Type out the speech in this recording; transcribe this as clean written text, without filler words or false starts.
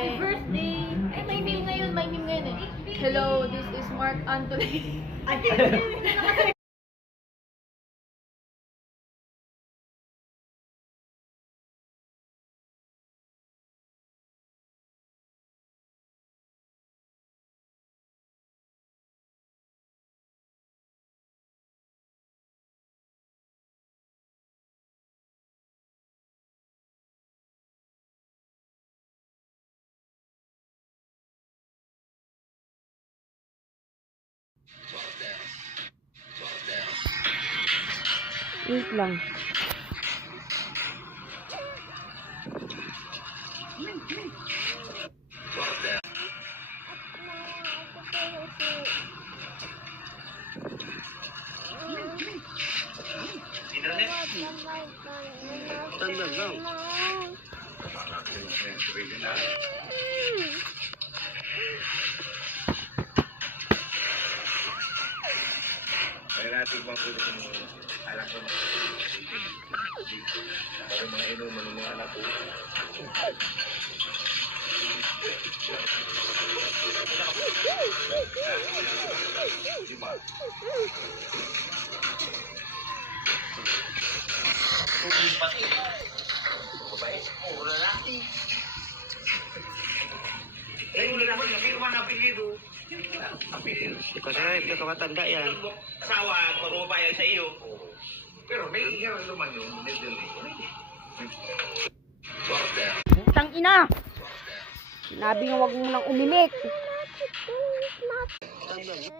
Happy birthday! Ay, may meme ngayon eh. Hello, this is Mark Anthony. Ay, Wait lang. Tandaan lang. Kaya natin bang pwede mo anak ko para mga inuman ng mga anak ko. Diba? Kung pati, babae, o lalaki. Ulo naman, laki naman ang apelido. Apelido. Ikaw sa rin, ikaw matanda yan. Asawa, parubayan sa iyo. Pero may iyan naman yung middle Tang ina! Sinabi nga wag mo nang umimik. Tandaan.